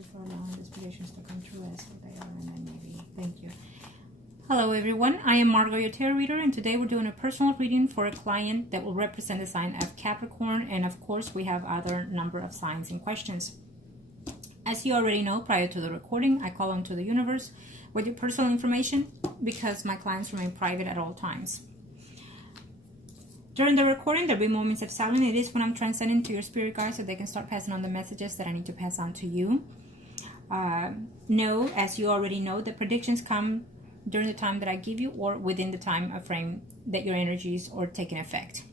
you for allowing these predictions to come true as what they are, and then maybe. Thank you. Hello everyone, I am Margourtarotreader, and today we're doing a personal reading for a client that will represent the sign of Capricorn, and of course we have other number of signs and questions. As you already know, prior to the recording, I call onto the universe with your personal information because my clients remain private at all times. During the recording, there'll be moments of silence. It is when I'm transcending to your spirit guides so they can start passing on the messages that I need to pass on to you. Know, as you already know, the predictions come during the time that I give you or within the time frame that your energies are taking effect.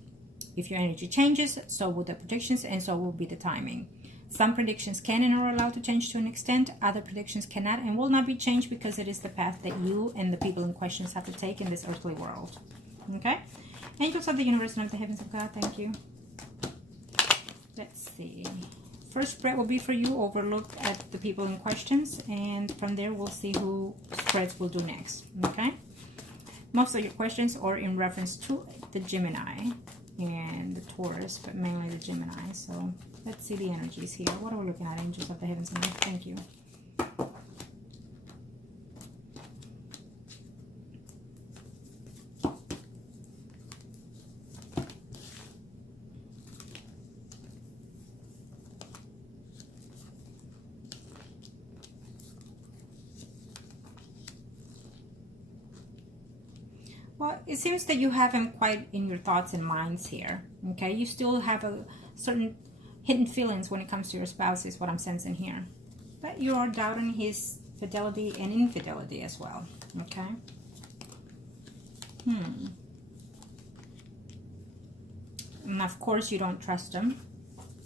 If your energy changes, so will the predictions, and so will be the timing. Some predictions can and are allowed to change to an extent. Other predictions cannot and will not be changed because it is the path that you and the people in questions have to take in this earthly world. Okay? Angels of the universe and of the heavens of God, thank you. Let's see. First spread will be for you, overlook at the people in questions, and from there we'll see who spreads will do next. Okay? Most of your questions are in reference to the Gemini and the Taurus, but mainly the Gemini. So let's see the energies here. What are we looking at, angels of the heavens and earth? Thank you. Well, it seems that you have him quite in your thoughts and minds here, okay? You still have a certain hidden feelings when it comes to your spouse is what I'm sensing here. But you are doubting his fidelity and infidelity as well, okay? And of course you don't trust him.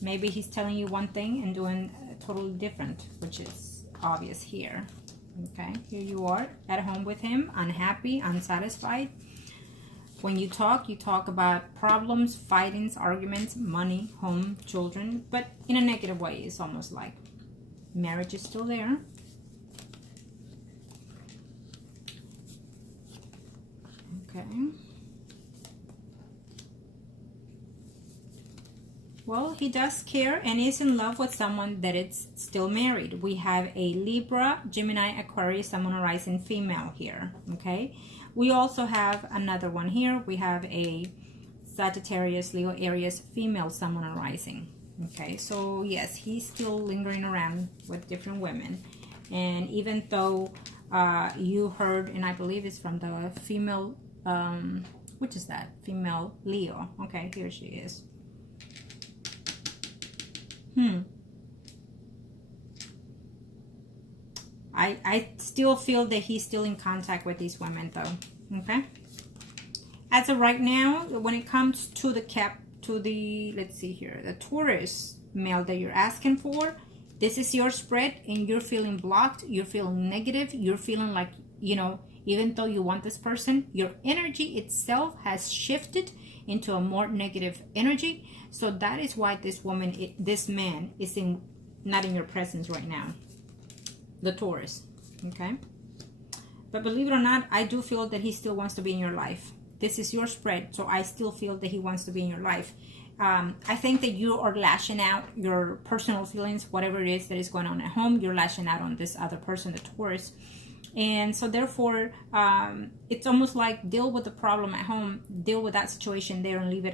Maybe he's telling you one thing and doing totally different, which is obvious here. Okay, here you are at home with him, unhappy, unsatisfied. When you talk about problems, fightings, arguments, money, home, children, but in a negative way. It's almost like marriage is still there. Okay. Well, he does care and is in love with someone that is still married. We have a Libra, Gemini, Aquarius, Sun, Moon, Rising female here, okay? We also have another one here. We have a Sagittarius, Leo, Aries, female, Sun, Moon, Rising, okay? So, yes, he's still lingering around with different women. And even though you heard, and I believe it's from the female, which is that? Female Leo. Okay, here she is. I still feel that he's still in contact with these women though. Okay. As of right now, when it comes to let's see here, the Taurus male that you're asking for, this is your spread and you're feeling blocked, you're feeling negative, you're feeling like, you know, even though you want this person, your energy itself has shifted into a more negative energy. So that is why this woman, this man is not in your presence right now. The Taurus, okay? But believe it or not, I do feel that he still wants to be in your life. This is your spread, so I still feel that he wants to be in your life. I think that you are lashing out your personal feelings, whatever it is that is going on at home, you're lashing out on this other person, the Taurus. And so therefore, it's almost like deal with the problem at home, deal with that situation there and leave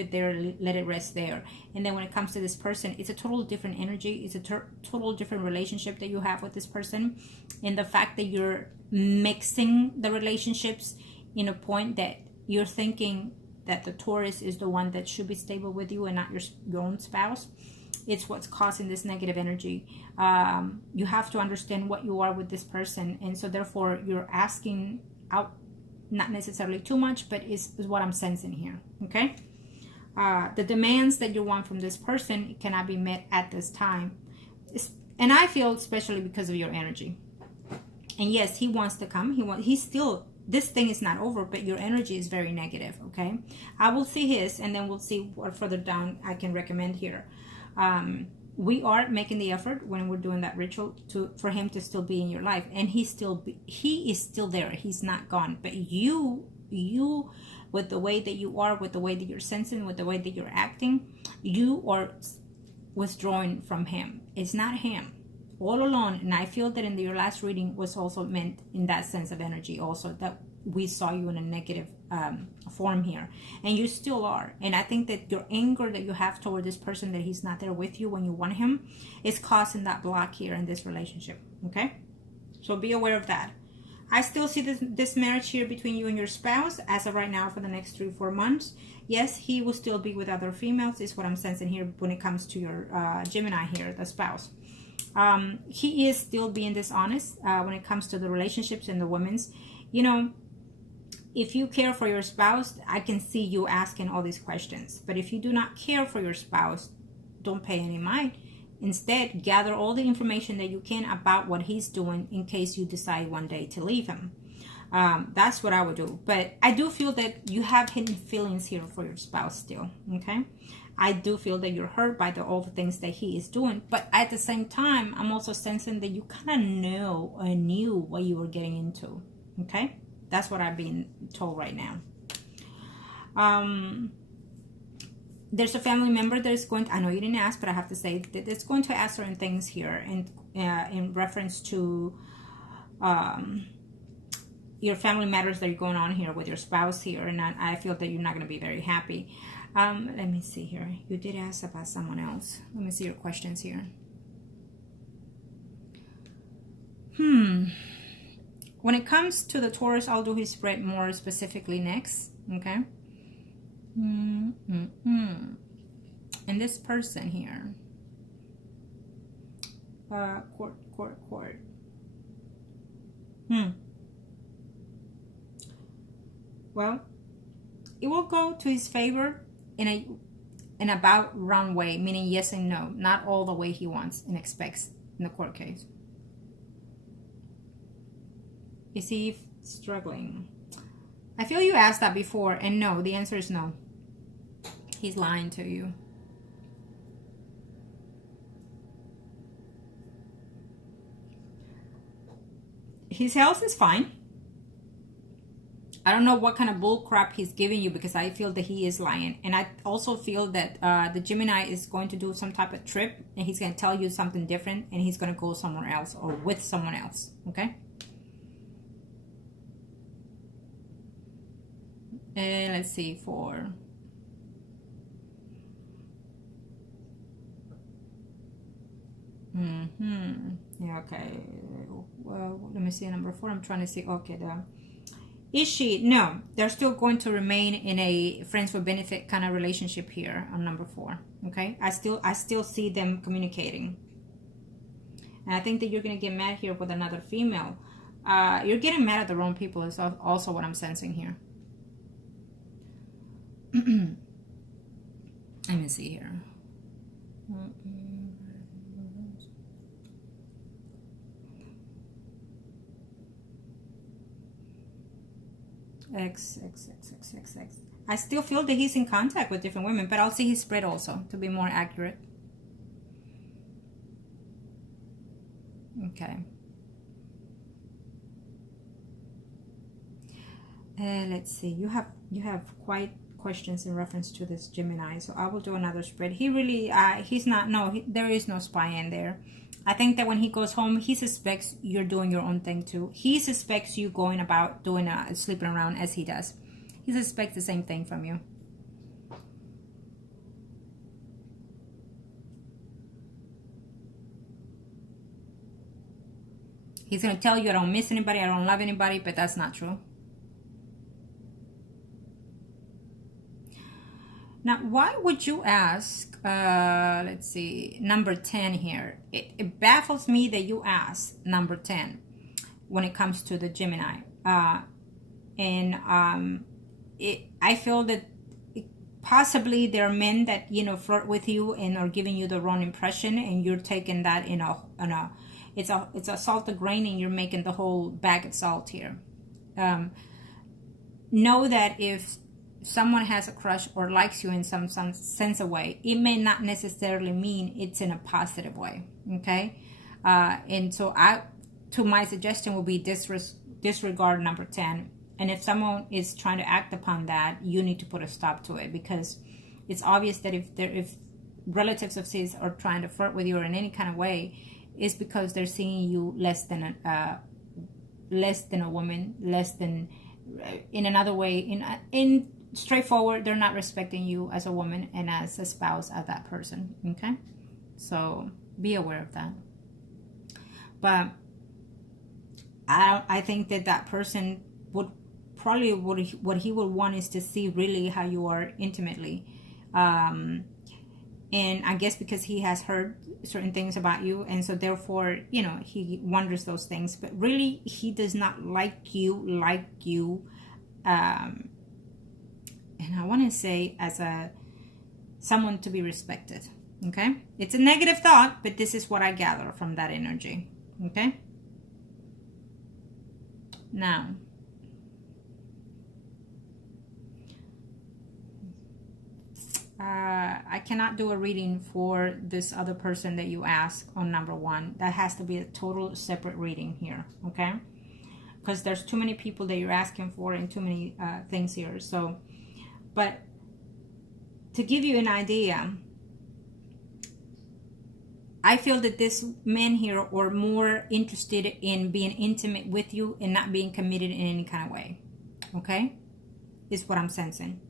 it there, let it rest there. And then when it comes to this person, it's a total different energy. It's a total different relationship that you have with this person. And the fact that you're mixing the relationships in a point that you're thinking that the Taurus is the one that should be stable with you and not your own spouse. It's what's causing this negative energy. You have to understand what you are with this person. And so therefore you're asking out, not necessarily too much, but is what I'm sensing here. Okay. The demands that you want from this person cannot be met at this time. And I feel especially because of your energy. And yes, he wants to come. He's still, this thing is not over, but your energy is very negative. Okay. I will see his, and then we'll see what further down I can recommend here. We are making the effort when we're doing that ritual for him to still be in your life, and he is still there. He's not gone. But you with the way that you are, with the way that you're sensing, with the way that you're acting, you are withdrawing from him. It's not him. all along, and I feel that in your last reading was also meant in that sense of energy also, that we saw you in a negative form here, and you still are. And I think that your anger that you have toward this person, that he's not there with you when you want him, is causing that block here in this relationship. Okay, so be aware of that. I still see this marriage here between you and your spouse as of right now for the next 3-4 months. Yes, he will still be with other females, is what I'm sensing here when it comes to your Gemini here, the spouse. He is still being dishonest when it comes to the relationships and the women's. You know, if you care for your spouse, I can see you asking all these questions. But if you do not care for your spouse, don't pay any mind. Instead, gather all the information that you can about what he's doing in case you decide one day to leave him. That's what I would do. But I do feel that you have hidden feelings here for your spouse still. Okay, I do feel that you're hurt by all the things that he is doing. But at the same time, I'm also sensing that you kind of know or knew what you were getting into. Okay, that's what I've been told right now. There's a family member that is going to, I know you didn't ask, but I have to say that it's going to ask certain things here in reference to your family matters that are going on here with your spouse here. And I feel that you're not going to be very happy. Let me see here. You did ask about someone else. Let me see your questions here. When it comes to the Taurus, I'll do his spread more specifically next. Okay. And this person here, court. Well, it will go to his favor in an about round way, meaning yes and no, not all the way he wants and expects in the court case. Is he struggling? I feel you asked that before, and no, the answer is no. He's lying to you. His health is fine. I don't know what kind of bull crap he's giving you, because I feel that he is lying. And I also feel that the Gemini is going to do some type of trip, and he's going to tell you something different, and he's going to go somewhere else or with someone else. Okay? And let's see for... Yeah, okay. Well, let me see number 4. I'm trying to see. Okay, is she? No, they're still going to remain in a friends with benefit kind of relationship here on number 4. Okay, I still see them communicating, and I think that you're gonna get mad here with another female. You're getting mad at the wrong people. Is also what I'm sensing here. Let me see here. X. I still feel that he's in contact with different women, but I'll see his spread also to be more accurate. Okay. Let's see. You have quite questions in reference to this Gemini, so I will do another spread. He really he's not. No, there is no spy in there. I think that when he goes home, he suspects you're doing your own thing too. He suspects you going about doing sleeping around as he does. He suspects the same thing from you. He's going to tell you, I don't miss anybody, I don't love anybody, but that's not true. Now, why would you ask, let's see, number 10 here? It baffles me that you ask number 10 when it comes to the Gemini. I feel that possibly there are men that, flirt with you and are giving you the wrong impression, and you're taking that it's a salted grain, and you're making the whole bag of salt here. Know that if someone has a crush or likes you in some sense of way, it may not necessarily mean it's in a positive way. Okay, and so my suggestion would be disregard number 10. And if someone is trying to act upon that, you need to put a stop to it, because it's obvious that if relatives of his are trying to flirt with you or in any kind of way, is because they're seeing you less than a woman, less than, in another way, in straightforward, they're not respecting you as a woman and as a spouse of that person. Okay, so be aware of that. But I think that person would probably, what he would want is to see really how you are intimately. And I guess because he has heard certain things about you, and so therefore, you know, he wonders those things. But really, he does not like you. And I want to say as someone to be respected. Okay, it's a negative thought, but this is what I gather from that energy. Okay. Now, I cannot do a reading for this other person that you ask on number 1. That has to be a total separate reading here, okay? Because there's too many people that you're asking for and too many things here. So, but to give you an idea, I feel that this man here are more interested in being intimate with you and not being committed in any kind of way, okay? Is what I'm sensing.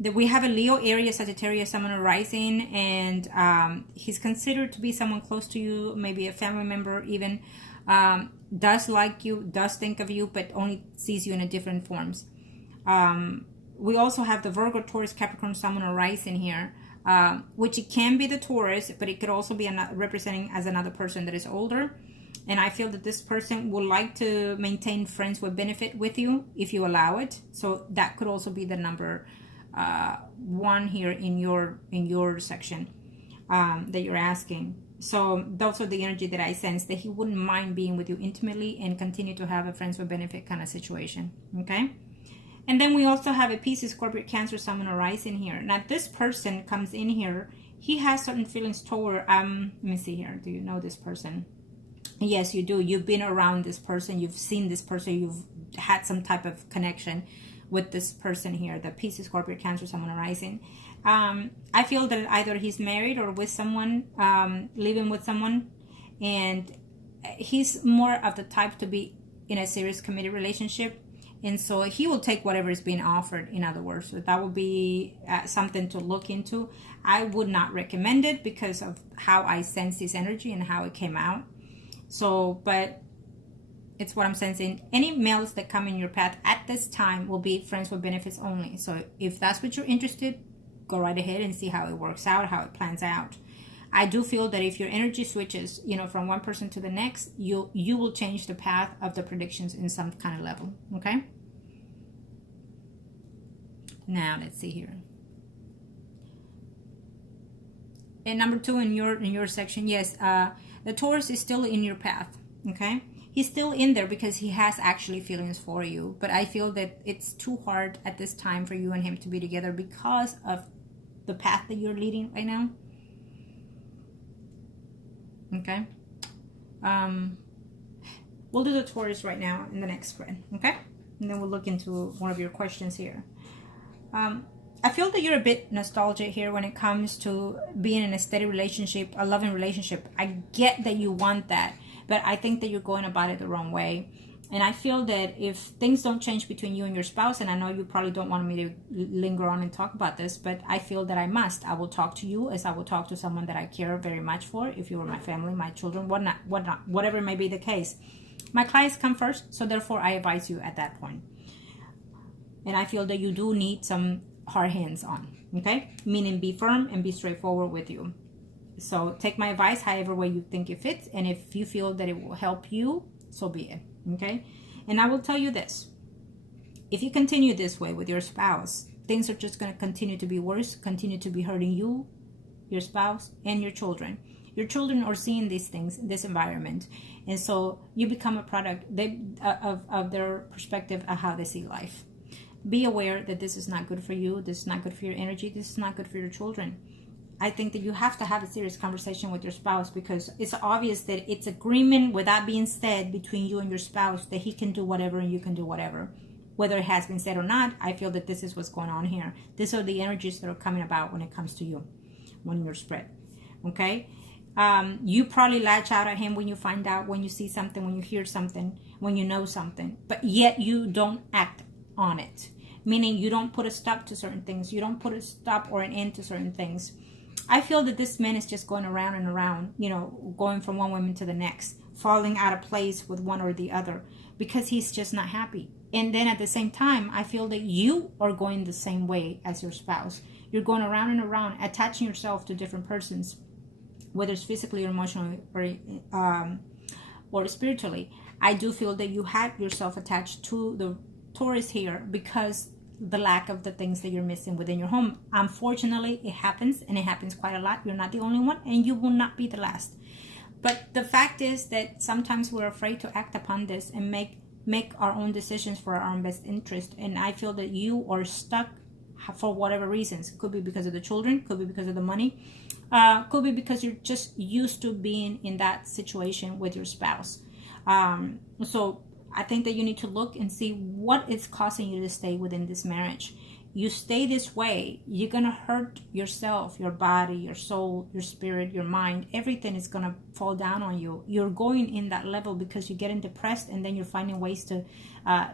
That we have a Leo, Aries, Sagittarius, Sun, or Rising, and he's considered to be someone close to you, maybe a family member even, does like you, does think of you, but only sees you in a different forms. We also have the Virgo, Taurus, Capricorn, Sun, or Rising here, which it can be the Taurus, but it could also be representing as another person that is older. And I feel that this person would like to maintain friends with benefit with you if you allow it. So that could also be the number 1 here in your section that you're asking. So those are the energy that I sense, that he wouldn't mind being with you intimately and continue to have a friends with benefit kind of situation. Okay. And then we also have a Pisces, Scorpio, Cancer, Sun, or Rising here. Now this person comes in here, he has certain feelings toward let me see here, do you know this person? Yes, you do. You've been around this person, you've seen this person, you've had some type of connection with this person here, the Pisces, Scorpio, Cancer, Sun, or Rising. I feel that either he's married or with someone, living with someone, and he's more of the type to be in a serious committed relationship, and so he will take whatever is being offered, in other words. So that would be something to look into. I would not recommend it because of how I sense this energy and how it came out. So, but it's what I'm sensing. Any males that come in your path at this time will be friends with benefits only. So if that's what you're interested, go right ahead and see how it works out, how it plans out. I do feel that if your energy switches, you know, from one person to the next, you will change the path of the predictions in some kind of level. Okay. Now let's see here. And number 2 in your section, yes, the Taurus is still in your path. Okay. He's still in there because he has actually feelings for you. But I feel that it's too hard at this time for you and him to be together because of the path that you're leading right now. Okay. We'll do the Taurus right now in the next spread. Okay. And then we'll look into one of your questions here. I feel that you're a bit nostalgic here when it comes to being in a steady relationship, a loving relationship. I get that you want that, but I think that you're going about it the wrong way. And I feel that if things don't change between you and your spouse, and I know you probably don't want me to linger on and talk about this, but I feel that I must. I will talk to you as I will talk to someone that I care very much for. If you were my family, my children, whatnot, whatever may be the case. My clients come first, so therefore I advise you at that point. And I feel that you do need some hard hands on, okay? Meaning be firm and be straightforward with you. So take my advice however way you think it fits, and if you feel that it will help you, so be it, okay? And I will tell you this. If you continue this way with your spouse, things are just going to continue to be worse, continue to be hurting you, your spouse, and your children. Your children are seeing these things in this environment, and so you become a product of their perspective of how they see life. Be aware that this is not good for you, this is not good for your energy, this is not good for your children. I think that you have to have a serious conversation with your spouse, because it's obvious that it's agreement with that being said between you and your spouse that he can do whatever and you can do whatever. Whether it has been said or not, I feel that this is what's going on here. These are the energies that are coming about when it comes to you, when you're spread. Okay? You probably latch out at him when you find out, when you see something, when you hear something, when you know something, but yet you don't act on it. Meaning you don't put a stop to certain things. You don't put a stop or an end to certain things. I feel that this man is just going around and around, you know, going from one woman to the next, falling out of place with one or the other because he's just not happy. And then at the same time, I feel that you are going the same way as your spouse. You're going around and around, attaching yourself to different persons, whether it's physically or emotionally or spiritually. I do feel that you have yourself attached to the Taurus here because the lack of the things that you're missing within your home. Unfortunately, it happens, and it happens quite a lot. You're not the only one, and you will not be the last. But the fact is that sometimes we're afraid to act upon this and make our own decisions for our own best interest. And I feel that you are stuck for whatever reasons. Could be because of the children, could be because of the money, could be because you're just used to being in that situation with your spouse. So I think that you need to look and see what is causing you to stay within this marriage. You stay this way, you're going to hurt yourself, your body, your soul, your spirit, your mind. Everything is going to fall down on you. You're going in that level because you're getting depressed, and then you're finding ways to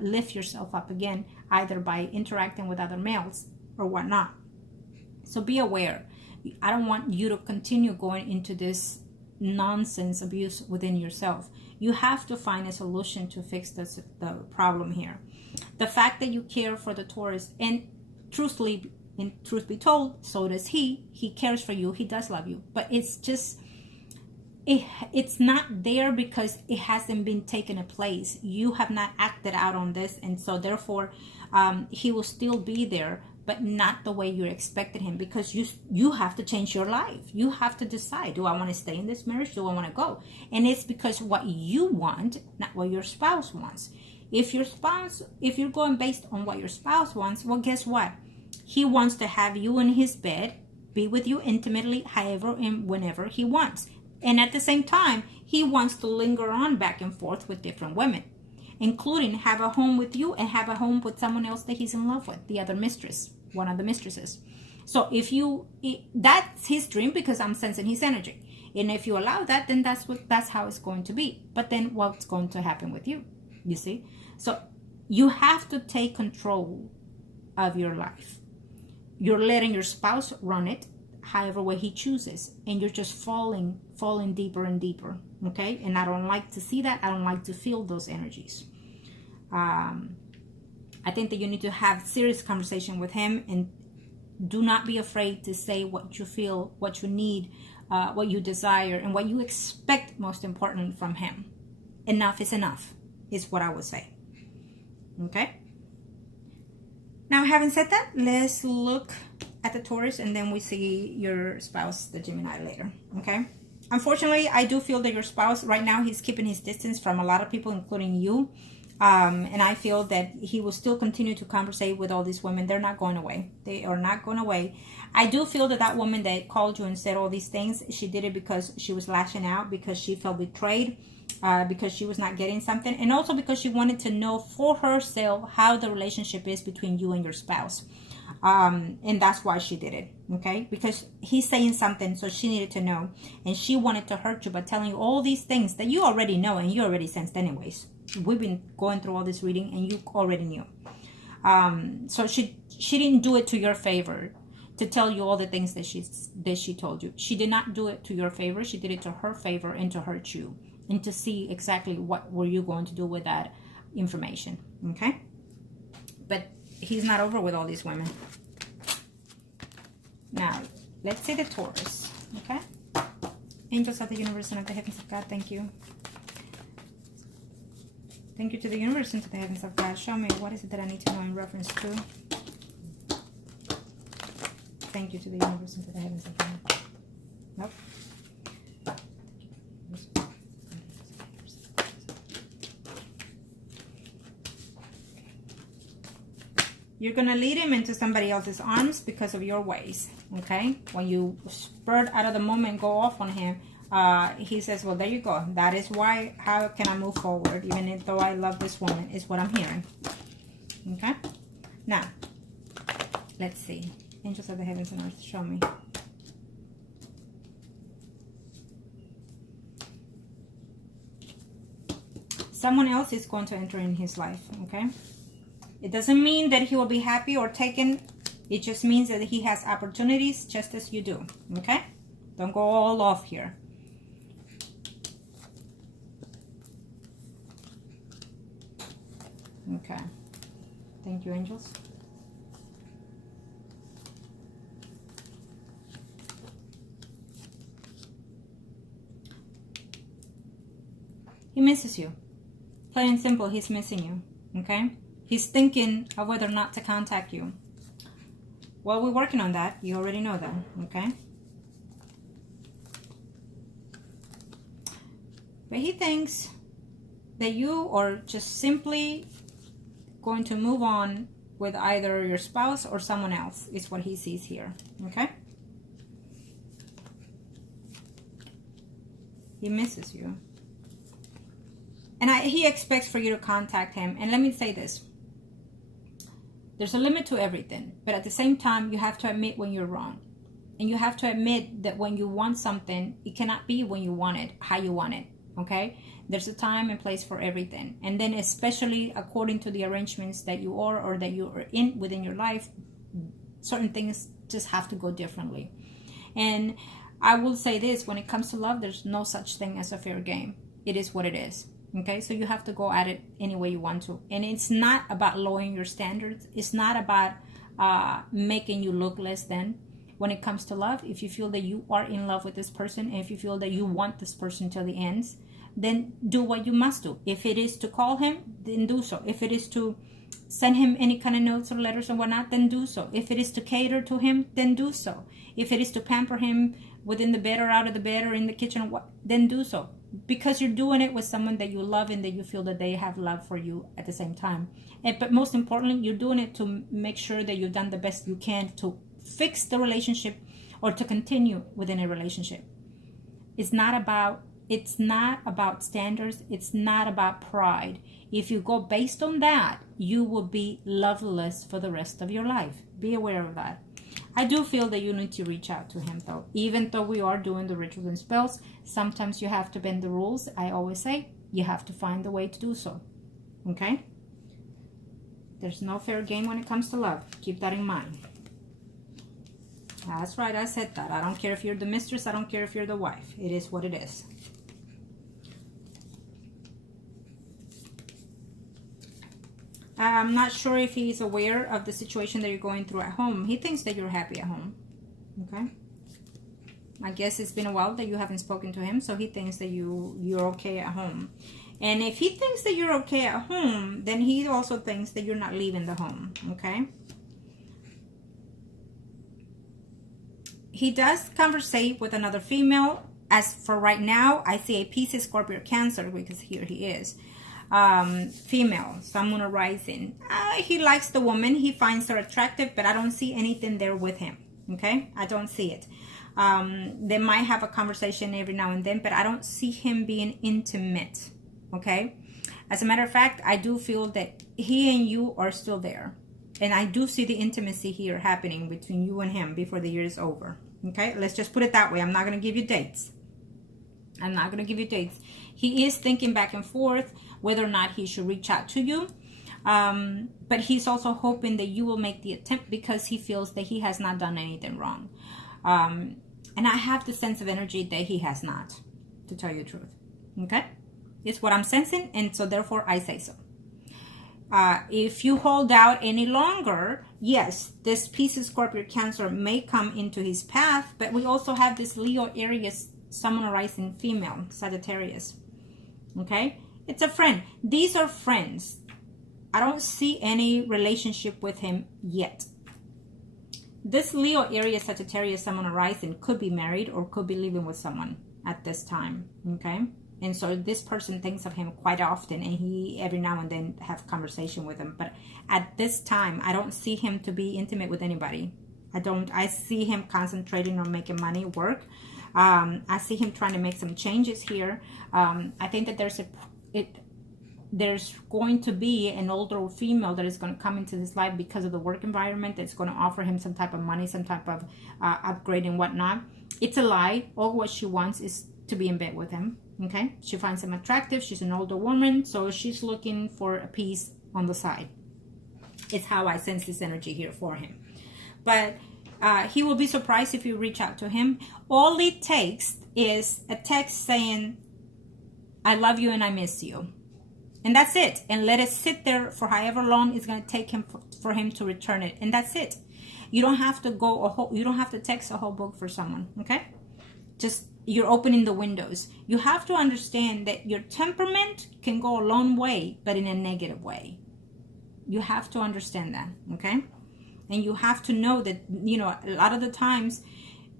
lift yourself up again, either by interacting with other males or whatnot. So be aware. I don't want you to continue going into this nonsense abuse within yourself. You have to find a solution to fix the problem here. The fact that you care for the Taurus, and truth be told, so does he. He cares for you. He does love you. But it's just, it's not there because it hasn't been taken a place. You have not acted out on this, and so therefore he will still be there, but not the way you expected him, because you have to change your life. You have to decide, do I want to stay in this marriage? Do I want to go? And it's because what you want, not what your spouse wants. If you're going based on what your spouse wants, well, guess what? He wants to have you in his bed, be with you intimately, however and whenever he wants. And at the same time, he wants to linger on back and forth with different women, including have a home with you and have a home with someone else that he's in love with, the other mistress, one of the mistresses. So that's his dream, because I'm sensing his energy. And if you allow that, then that's how it's going to be. But then what's going to happen with you? You see? So you have to take control of your life. You're letting your spouse run it however way he chooses, and you're just falling deeper and deeper. Okay? And I don't like to see that. I don't like to feel those energies. I think that you need to have serious conversation with him, and do not be afraid to say what you feel, what you need, what you desire, and what you expect, most importantly, from him. Enough is enough, is what I would say. Okay? Now, having said that, let's look at the Taurus, and then we see your spouse, the Gemini, later. Okay? Unfortunately, I do feel that your spouse, right now, he's keeping his distance from a lot of people, including you. And I feel that he will still continue to conversate with all these women. They're not going away. They are not going away. I do feel that woman that called you and said all these things, she did it because she was lashing out, because she felt betrayed, because she was not getting something, and also because she wanted to know for herself how the relationship is between you and your spouse. And that's why she did it. Okay? Because he's saying something, so she needed to know. And she wanted to hurt you by telling you all these things that you already know and you already sensed anyways. We've been going through all this reading, and you already knew. So she didn't do it to your favor, to tell you all the things that she told you. She did not do it to your favor. She did it to her favor and to hurt you, and to see exactly what were you going to do with that information. Okay? But he's not over with all these women. Now, let's see the Taurus. Okay? Angels of the universe and of the heavens of God, thank you. Thank you to the universe and to the heavens of God. Show me, what is it that I need to know in reference to? Thank you to the universe and to the heavens of God. Nope. You're going to lead him into somebody else's arms because of your ways. Okay? When you spurt out of the moment and go off on him, he says, well, there you go. That is why, how can I move forward, even though I love this woman, is what I'm hearing. Okay? Now, let's see. Angels of the heavens and earth, show me. someone else is going to enter in his life, okay? It doesn't mean that he will be happy or taken. It just means that he has opportunities just as you do, okay? Don't go all off here. Okay. Thank you, angels. He misses you. Plain and simple, he's missing you, okay? He's thinking of whether or not to contact you. Well, we're working on that. You already know that, okay? But he thinks that you are just simply going to move on with either your spouse or someone else, is what he sees here, okay? He misses you. And he expects for you to contact him. And let me say this. There's a limit to everything. But at the same time, you have to admit when you're wrong. And you have to admit that when you want something, it cannot be when you want it, how you want it. Okay? There's a time and place for everything. And then especially according to the arrangements that you are or that you are in within your life, certain things just have to go differently. And I will say this, when it comes to love, there's no such thing as a fair game. It is what it is. Okay, so you have to go at it any way you want to. And it's not about lowering your standards. It's not about making you look less than. When it comes to love, if you feel that you are in love with this person, and if you feel that you want this person till the ends, then do what you must do. If it is to call him, then do so. If it is to send him any kind of notes or letters or whatnot, then do so. If it is to cater to him, then do so. If it is to pamper him within the bed or out of the bed or in the kitchen, then do so. Because you're doing it with someone that you love and that you feel that they have love for you at the same time. But most importantly, you're doing it to make sure that you've done the best you can to fix the relationship or to continue within a relationship. It's not about standards. It's not about pride. If you go based on that, you will be loveless for the rest of your life. Be aware of that. I do feel that you need to reach out to him, though. Even though we are doing the rituals and spells, sometimes you have to bend the rules. I always say you have to find the way to do so. Okay? There's no fair game when it comes to love. Keep that in mind. That's right, I said that. I don't care if you're the mistress. I don't care if you're the wife. It is what it is. I'm not sure if he's aware of the situation that you're going through at home. He thinks that you're happy at home. Okay? I guess it's been a while that you haven't spoken to him, so he thinks that you're okay at home. And if he thinks that you're okay at home, then he also thinks that you're not leaving the home. Okay? He does conversate with another female. As for right now, I see a Pisces, Scorpio, Cancer, because here he is. Female, Sun, Moon, or Rising. He likes the woman. He finds her attractive, but I don't see anything there with him. Okay? I don't see it. They might have a conversation every now and then, but I don't see him being intimate. Okay? As a matter of fact, I do feel that he and you are still there. And I do see the intimacy here happening between you and him before the year is over. Okay? Let's just put it that way. I'm not going to give you dates. I'm not going to give you dates. He is thinking back and forth whether or not he should reach out to you. But he's also hoping that you will make the attempt because he feels that he has not done anything wrong. And I have the sense of energy that he has not, to tell you the truth. Okay? It's what I'm sensing, and so therefore I say so. If you hold out any longer, yes, this Pisces, Scorpio, Cancer may come into his path, but we also have this Leo, Aries, Sun, Moon, Rising, female, Sagittarius. Okay? It's a friend. These are friends. I don't see any relationship with him yet. This Leo, Aries, Sagittarius, Sun, Moon, Rising could be married or could be living with someone at this time. Okay? And so this person thinks of him quite often, and he every now and then have conversation with him. But at this time, I don't see him to be intimate with anybody. I see him concentrating on making money work. I see him trying to make some changes here. I think that there's going to be an older female that is going to come into his life because of the work environment that's going to offer him some type of money, some type of upgrade and whatnot. It's a lie. All what she wants is to be in bed with him. Okay, she finds him attractive. She's an older woman, so she's looking for a piece on the side. It's how I sense this energy here for him. But he will be surprised if you reach out to him. All it takes is a text saying, I love you and I miss you. And that's it. And let it sit there for however long it's going to take him for him to return it. And that's it. You don't have to you don't have to text a whole book for someone. Okay? Just, you're opening the windows. You have to understand that your temperament can go a long way, but in a negative way. You have to understand that. Okay? And you have to know that, you know, a lot of the times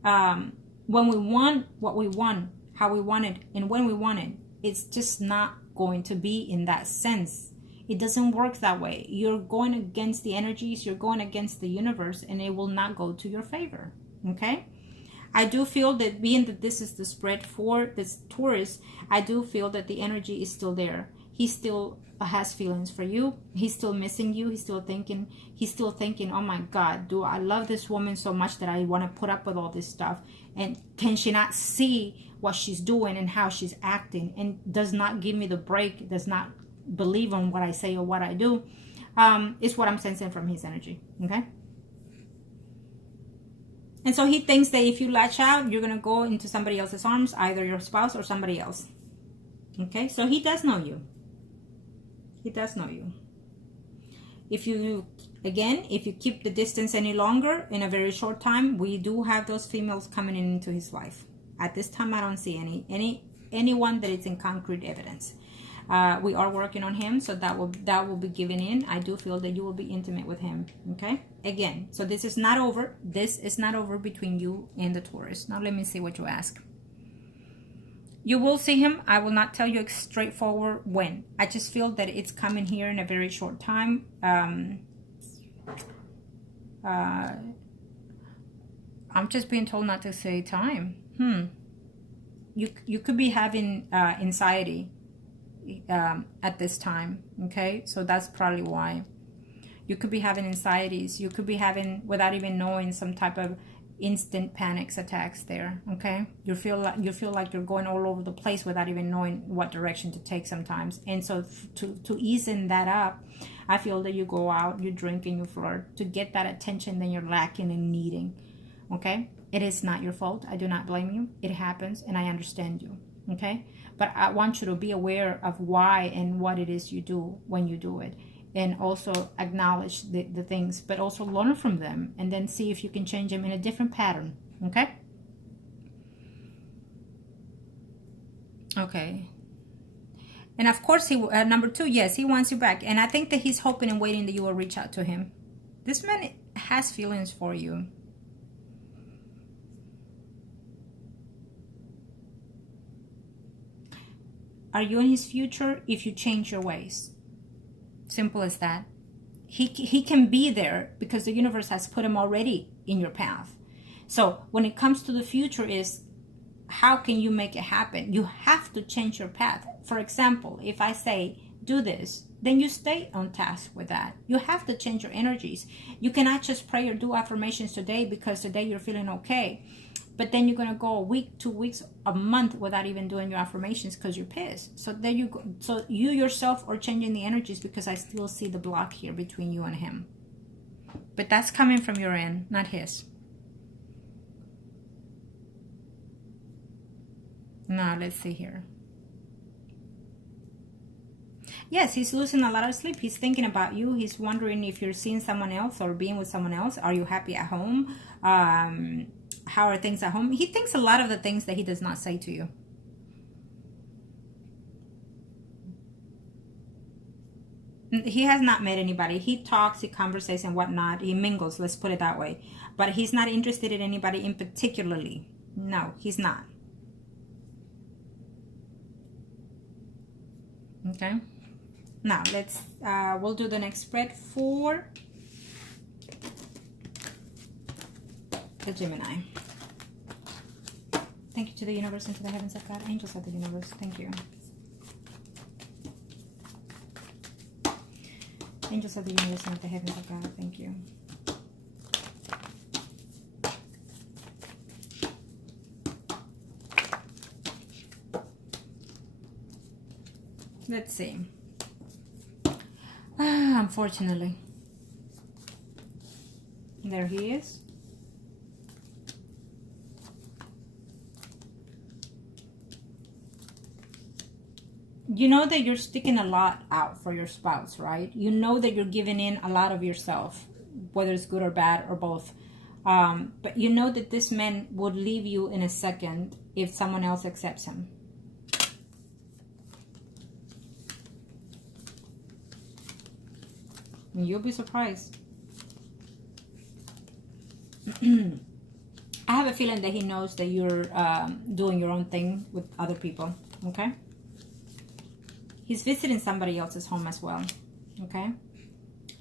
when we want what we want, how we want it, and when we want it, it's just not going to be in that sense. It doesn't work that way. You're going against the energies, you're going against the universe, and it will not go to your favor. Okay? I do feel that, being that this is the spread for this Taurus, I do feel that the energy is still there. He still has feelings for you. He's still missing you. He's still thinking, oh my God, do I love this woman so much that I want to put up with all this stuff? And can she not see what she's doing and how she's acting, and does not give me the break, does not believe on what I say or what I do? Is what I'm sensing from his energy. Okay? And so he thinks that if you latch out, you're going to go into somebody else's arms, either your spouse or somebody else. Okay? So he does know you. He does know you. If you keep the distance any longer, in a very short time, we do have those females coming into his life. At this time, I don't see anyone that is in concrete evidence. We are working on him, so that will be given in. I do feel that you will be intimate with him. Okay? Again, so this is not over. This is not over between you and the Taurus. Now let me see what you ask. You will see him. I will not tell you straightforward when. I just feel that it's coming here in a very short time. I'm just being told not to say time. You could be having anxiety at this time. Okay, so that's probably why. You could be having anxieties. You could be having, without even knowing, some type of instant panics attacks there. Okay, you feel like you're going all over the place without even knowing what direction to take sometimes. And so to ease in that up, I feel that you go out, you drink, and you flirt to get that attention that you're lacking and needing. Okay, it is not your fault. I do not blame you. It happens, and I understand you. Okay, but I want you to be aware of why and what it is you do when you do it. And also acknowledge the things, but also learn from them, and then see if you can change them in a different pattern. Okay? Okay. And of course, number 2, yes, he wants you back. And I think that he's hoping and waiting that you will reach out to him. This man has feelings for you. Are you in his future if you change your ways? Simple as that. He can be there because the universe has put him already in your path. So when it comes to the future, is how can you make it happen? You have to change your path. For example, if I say do this, then you stay on task with that. You have to change your energies. You cannot just pray or do affirmations today because today you're feeling okay. But then you're going to go a week, 2 weeks, a month without even doing your affirmations because you're pissed. So there you go. So you yourself are changing the energies, because I still see the block here between you and him. But that's coming from your end, not his. Now let's see here. Yes, he's losing a lot of sleep. He's thinking about you. He's wondering if you're seeing someone else or being with someone else. Are you happy at home? How are things at home? He thinks a lot of the things that he does not say to you. He has not met anybody. He talks, he conversates and whatnot. He mingles, let's put it that way. But he's not interested in anybody in particularly. No, he's not. Okay. Now, let's, we'll do the next spread for the Gemini. Thank you to the universe and to the heavens of God, angels of the universe. Thank you. Angels of the universe and of the heavens of God. Thank you. Let's see. Unfortunately. There he is. You know that you're sticking a lot out for your spouse, right? You know that you're giving in a lot of yourself, whether it's good or bad or both. But you know that this man would leave you in a second if someone else accepts him. You'll be surprised. I have a feeling that he knows that you're doing your own thing with other people, okay? He's visiting somebody else's home as well, okay?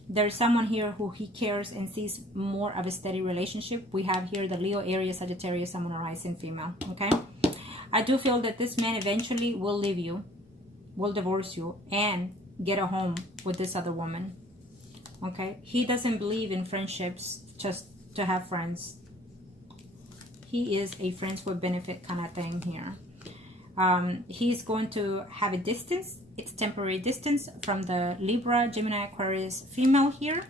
There's someone here who he cares and sees more of a steady relationship. We have here the Leo, Aries, Sagittarius, Sun, Moon, Rising, female, okay? I do feel that this man eventually will leave you, will divorce you, and get a home with this other woman, okay? He doesn't believe in friendships just to have friends. He is a friends with benefit kind of thing here. He's going to have a distance. It's temporary distance from the Libra, Gemini, Aquarius female here.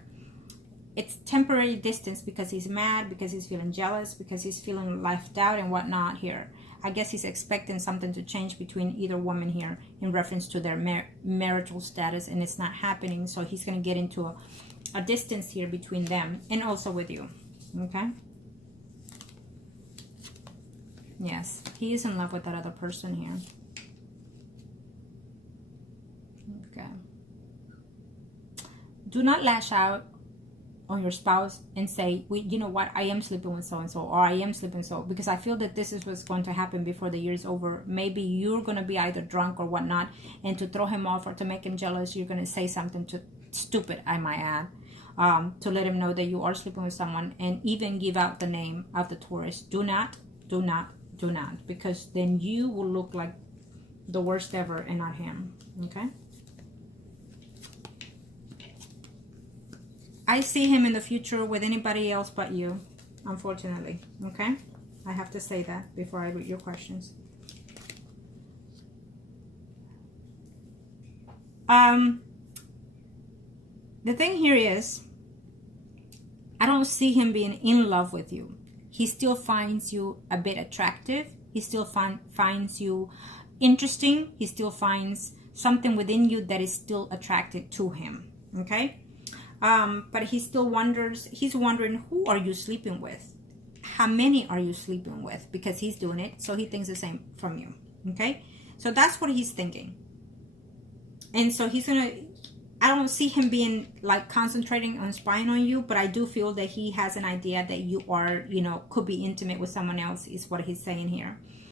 It's temporary distance because he's mad, because he's feeling jealous, because he's feeling left out and whatnot here. I guess he's expecting something to change between either woman here in reference to their marital status, and it's not happening. So he's going to get into a distance here between them and also with you. Okay? Yes, he is in love with that other person here. Okay. Do not lash out on your spouse and say, you know what, I am sleeping with so-and-so, or I am sleeping so, because I feel that this is what's going to happen before the year is over. Maybe you're going to be either drunk or whatnot, and to throw him off or to make him jealous, you're going to say something stupid, I might add, to let him know that you are sleeping with someone, and even give out the name of the Taurus. Do not, because then you will look like the worst ever and not him. Okay? I see him in the future with anybody else but you, unfortunately. Okay? I have to say that before I read your questions. The thing here is, I don't see him being in love with you. He still finds you a bit attractive. He still finds you interesting. He still finds something within you that is still attracted to him. Okay? But he still wonders, he's wondering, who are you sleeping with? How many are you sleeping with? Because he's doing it, so he thinks the same from you. Okay? So that's what he's thinking. And so he's gonna, I don't see him being like concentrating on spying on you, but I do feel that he has an idea that you are, you know, could be intimate with someone else, is what he's saying here.